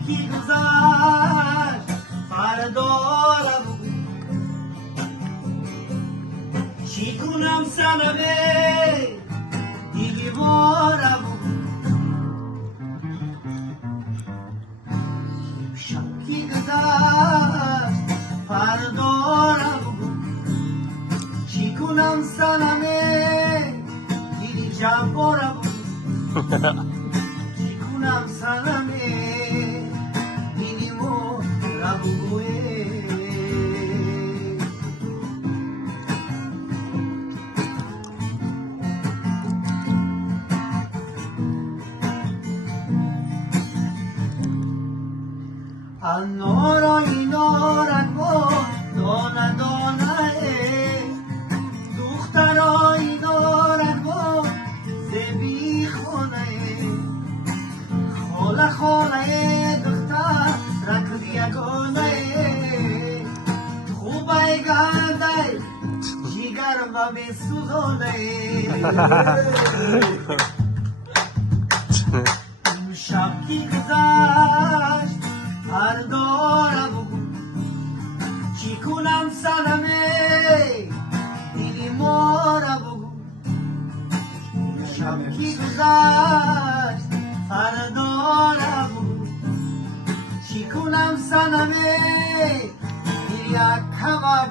شبی گذشت فردا رو چی کنم سنمه دیگه بارم شبی گذشت فردا رو چی کنم سنمه دیگه جبارم چی کنم سنمه النارای نارنگا دانه دانه دخترای نارنگا زبی خانه خاله خاله دختر رکض یگانه خوبه گرده جیگر و بسوزانه شب کی گذشت فردا رو چی کنم سنمه دیلی ما رو شب کی گذشت فردا رو چی کنم سنمه دیلی اکمه